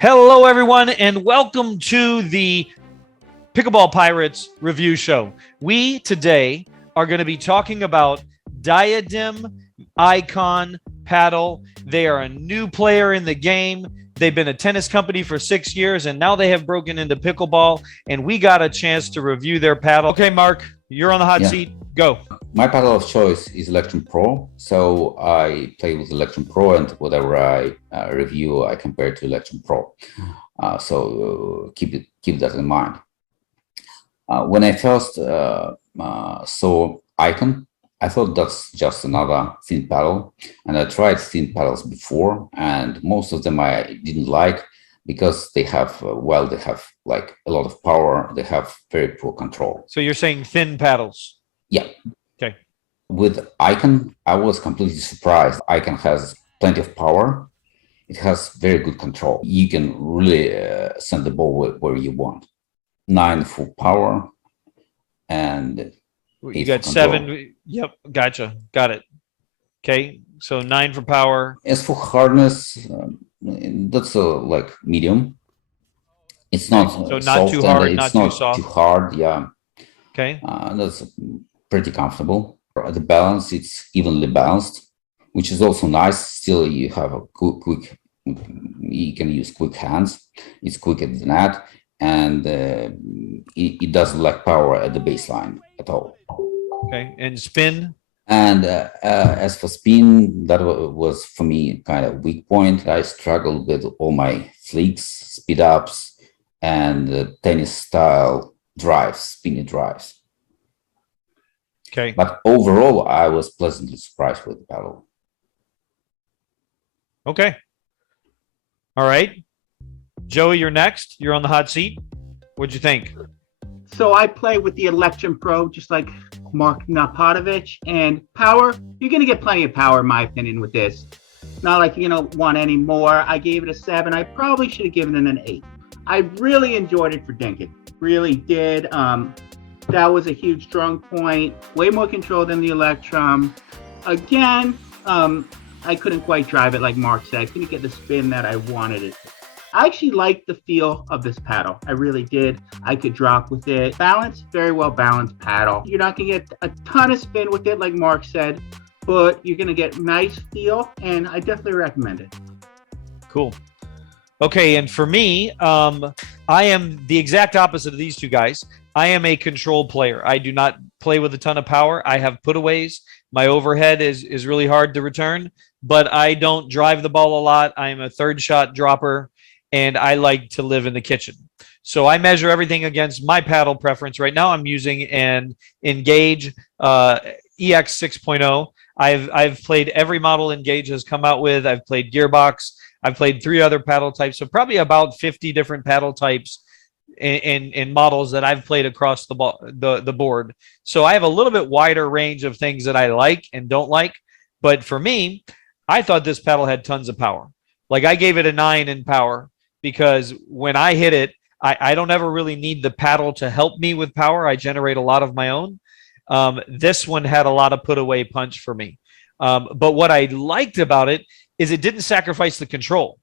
Hello, everyone, and welcome to the Pickleball Pirates review show. We today are going to be talking about Diadem Icon Paddle. They are a new player in the game. They've been a tennis company for 6 years, and now they have broken into pickleball, and we got a chance to review their paddle. Okay, Mark, you're on the hot seat. Go. My paddle of choice is Electrum Pro, so I play with Electrum Pro, and whatever I review, I compare to Electrum Pro. So keep that in mind. When I first saw Icon, I thought that's just another thin paddle, and I tried thin paddles before, and most of them I didn't like because they have like a lot of power. They have very poor control. So you're saying thin paddles? Yeah. Okay. With Icon, I was completely surprised. Icon has plenty of power. It has very good control. You can really send the ball where you want. 9 for power and you got 7. Yep, gotcha. Got it. Okay, so 9 for power. As for hardness, that's like medium. It's not so not too hard, not too soft. Too hard. Yeah. Okay. That's pretty comfortable. The balance, it's evenly balanced, which is also nice. Still, you have a quick. You can use quick hands. It's quick at the net, and it doesn't lack power at the baseline at all. Okay, and spin. And as for spin, that was for me kind of weak point. I struggled with all my flicks, speed ups, and tennis style drives, spinny drives. Okay. But overall, I was pleasantly surprised with the paddle. Okay. All right. Joey, you're next. You're on the hot seat. What'd you think? So I play with the Electrum Pro, just like Mark Napatovich. And power, you're going to get plenty of power, in my opinion, with this. Not like you don't want any more. I gave it a 7. I probably should have given it an 8. I really enjoyed it for dinking. Really did. That was a huge strong point. Way more control than the Electrum. Again, I couldn't quite drive it like Mark said. I couldn't get the spin that I wanted it. I actually liked the feel of this paddle. I really did. I could drop with it. Balance, very well balanced paddle. You're not gonna get a ton of spin with it like Mark said, but you're gonna get nice feel, and I definitely recommend it. Cool. Okay, and for me, I am the exact opposite of these two guys. I am a control player. I do not play with a ton of power. I have putaways. My overhead is really hard to return, but I don't drive the ball a lot. I am a third shot dropper, and I like to live in the kitchen. So I measure everything against my paddle preference. Right now I'm using an Engage EX 6.0. I've played every model Engage has come out with. I've played Gearbox. I've played 3 other paddle types, so probably about 50 different paddle types in models that I've played across the board. So I have a little bit wider range of things that I like and don't like. But for me, I thought this paddle had tons of power. Like I gave it a 9 in power because when I hit it, I don't ever really need the paddle to help me with power. I generate a lot of my own. This one had a lot of put away punch for me. But what I liked about it is it didn't sacrifice the control.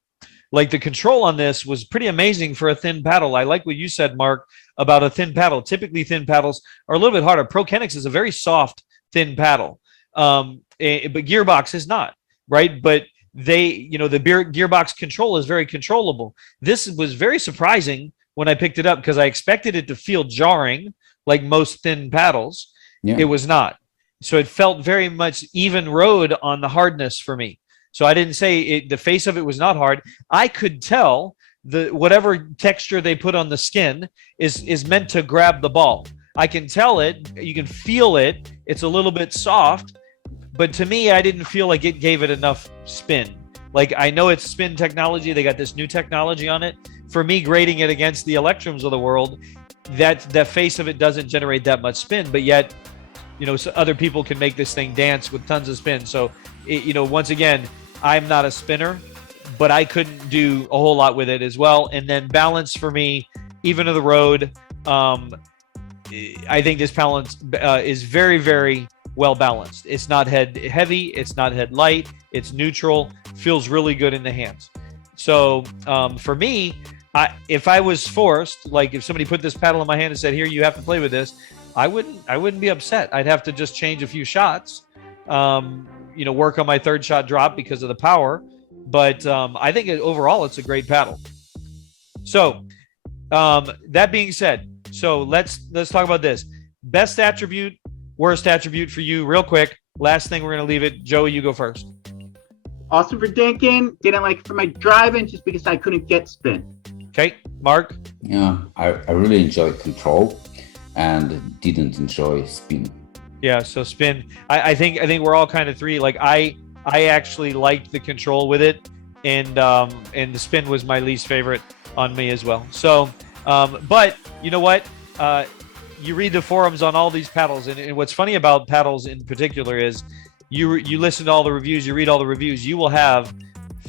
Like the control on this was pretty amazing for a thin paddle. I like what you said, Mark, about a thin paddle. Typically, thin paddles are a little bit harder. Pro Kenix is a very soft, thin paddle, but Gearbox is not, right? But the Gearbox control is very controllable. This was very surprising when I picked it up because I expected it to feel jarring, like most thin paddles. Yeah. It was not. So it felt very much even road on the hardness for me. So I didn't say the face of it was not hard. I could tell whatever texture they put on the skin is meant to grab the ball. I can tell it. You can feel it. It's a little bit soft, but to me, I didn't feel like it gave it enough spin. Like I know it's spin technology. They got this new technology on it. For me, grading it against the Electrums of the world, that face of it doesn't generate that much spin, but yet, so other people can make this thing dance with tons of spin. So, once again, I'm not a spinner, but I couldn't do a whole lot with it as well. And then balance for me, even to the road, I think this balance is very, very well balanced. It's not head heavy. It's not head light. It's neutral. Feels really good in the hands. So for me, if I was forced, like if somebody put this paddle in my hand and said, "Here, you have to play with this," I wouldn't be upset. I'd have to just change a few shots, work on my third shot drop because of the power. But I think overall it's a great paddle. So that being said, so let's talk about this. Best attribute, worst attribute for you, real quick. Last thing, we're going to leave it. Joey, you go first. Awesome for dinking. Didn't like it for my driving just because I couldn't get spin. Okay, Mark. Yeah, I really enjoyed control and didn't enjoy spin. Yeah, so spin. I think we're all kind of three. Like I actually liked the control with it, and the spin was my least favorite on me as well. So, but you know what? You read the forums on all these paddles, and what's funny about paddles in particular is you listen to all the reviews, you read all the reviews, you will have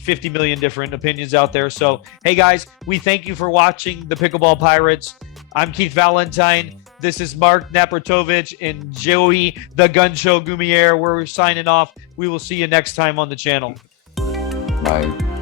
50 million different opinions out there. So, hey guys, we thank you for watching the Pickleball Pirates. I'm Keith Valentine. This is Mark Napratovich and Joey the Gun Show Gumiere. We're signing off. We will see you next time on the channel. Bye.